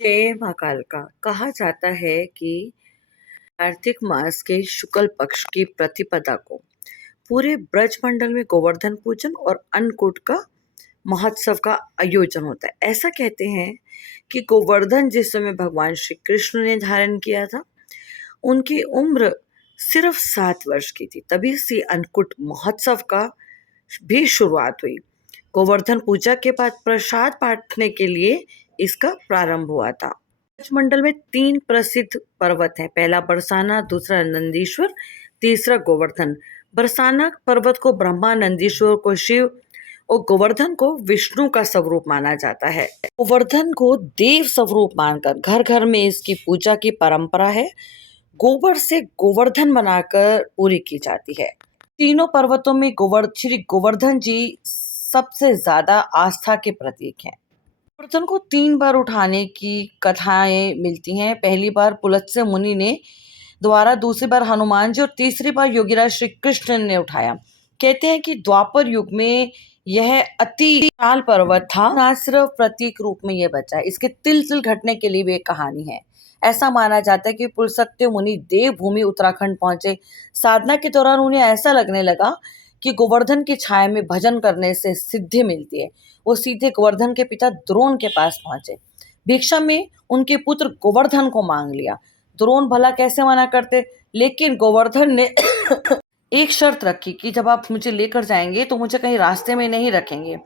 जय माँ कालका कहा जाता है कि कार्तिक मास के शुक्ल पक्ष की प्रतिपदा को पूरे ब्रज मंडल में गोवर्धन पूजन और अन्नकूट का महोत्सव का आयोजन होता है। ऐसा कहते हैं कि गोवर्धन जिस समय भगवान श्री कृष्ण ने धारण किया था, उनकी उम्र सिर्फ 7 वर्ष की थी। तभी से अन्नकूट महोत्सव का भी शुरुआत हुई। गोवर्धन पूजा के बाद प्रसाद बांटने के लिए इसका प्रारंभ हुआ था। मंडल में 3 प्रसिद्ध पर्वत हैं। पहला बरसाना, दूसरा नंदीश्वर, तीसरा गोवर्धन। बरसाना पर्वत को ब्रह्मा, नंदीश्वर को शिव और गोवर्धन को विष्णु का स्वरूप माना जाता है। गोवर्धन को देव स्वरूप मानकर घर घर में इसकी पूजा की परंपरा है। गोबर से गोवर्धन बनाकर पूरी की जाती है। तीनों पर्वतों में श्री गोवर्धन जी सबसे ज्यादा आस्था के प्रतीक हैं। गोवर्धन को 3 बार उठाने की कथाएं मिलती हैं। पहली बार पुलत्स्य मुनि ने द्वारा, दूसरी बार हनुमान जी और तीसरी बार योगीराज श्री कृष्ण ने उठाया। कहते हैं कि द्वापर युग में यह अति विशाल पर्वत था, ना सिर्फ प्रतीक रूप में यह बचा है, इसके तिल तिल घटने के लिए भी एक कहानी है। ऐसा माना जाता है कि पुलत्स्य मुनि देवभूमि उत्तराखंड पहुंचे। साधना के दौरान उन्हें ऐसा लगने लगा कि गोवर्धन की छाया में भजन करने से सिद्धि मिलती है। वो सीधे गोवर्धन के पिता द्रोण के पास पहुंचे। भिक्षा में उनके पुत्र गोवर्धन को मांग लिया। द्रोण भला कैसे मना करते, लेकिन गोवर्धन ने एक शर्त रखी कि जब आप मुझे लेकर जाएंगे तो मुझे कहीं रास्ते में नहीं रखेंगे।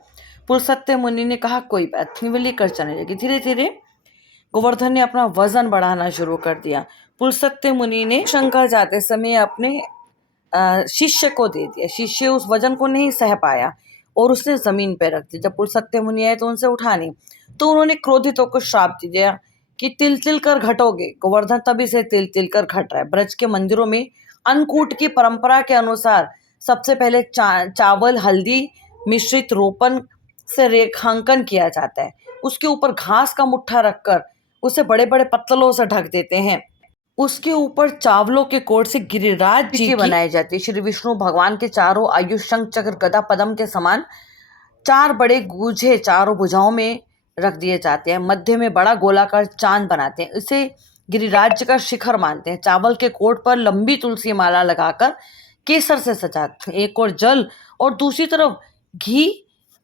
पुलत्स्य मुनि ने कहा कोई बात नहीं, वे लेकर चलने लगे। धीरे धीरे गोवर्धन ने अपना वजन बढ़ाना शुरू कर दिया। पुलत्स्य मुनि ने शंकर जाते समय अपने शिष्य को दे दिया। शिष्य उस वजन को नहीं सह पाया और उसने जमीन पर रख दिया। जब पुलत्स्य मुनि आए तो उनसे उठा नहीं, तो उन्होंने क्रोधित होकर श्राप दिया कि तिल तिल कर घटोगे। गोवर्धन तभी से तिल तिल कर घट रहा है। ब्रज के मंदिरों में अन्नकूट की परंपरा के अनुसार सबसे पहले चावल हल्दी मिश्रित रोपण से रेखांकन किया जाता है। उसके ऊपर घास का मुट्ठा रखकर उसे बड़े बड़े पत्तलों से ढक देते हैं। उसके ऊपर चावलों के कोट से गिरिराज जी की बनाई जाती है। श्री विष्णु भगवान के चारों आयुष शंख चक्र गदा पद्म के समान 4 बड़े गूंजे चारों भुजाओं में रख दिए जाते हैं। मध्य में बड़ा गोलाकार चांद बनाते हैं। इसे गिरिराज का शिखर मानते हैं। चावल के कोट पर लंबी तुलसी माला लगाकर केसर से सजाते हैं। एक और जल और दूसरी तरफ घी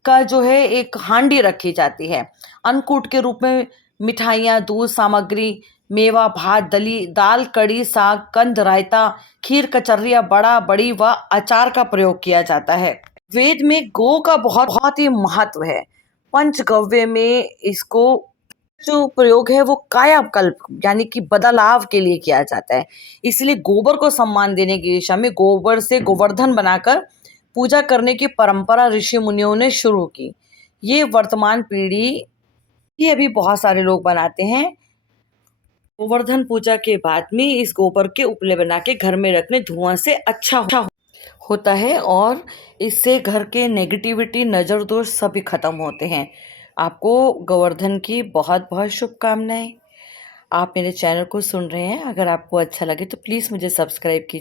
का जो है एक हांडी रखी जाती है। अन्नकूट के रूप में मिठाइयाँ, दूध सामग्री, मेवा, भात, दली, दाल, कड़ी, साग, कंद, रायता, खीर, कचरिया, बड़ा बड़ी व अचार का प्रयोग किया जाता है। वेद में गौ का बहुत ही महत्व है। पंचगव्य में इसको जो प्रयोग है वो कायाकल्प यानी कि बदलाव के लिए किया जाता है। इसलिए गोबर को सम्मान देने की दिशा में गोबर से गोवर्धन बनाकर पूजा करने की परंपरा ऋषि मुनियों ने शुरू की। ये वर्तमान पीढ़ी ये अभी बहुत सारे लोग बनाते हैं। गोवर्धन पूजा के बाद में इस गोबर के उपले बना के घर में रखने धुआं से अच्छा होता है और इससे घर के नेगेटिविटी, नज़र दोष सभी खत्म होते हैं। आपको गोवर्धन की बहुत बहुत शुभकामनाएं। आप मेरे चैनल को सुन रहे हैं, अगर आपको अच्छा लगे तो प्लीज़ मुझे सब्सक्राइब कीजिए।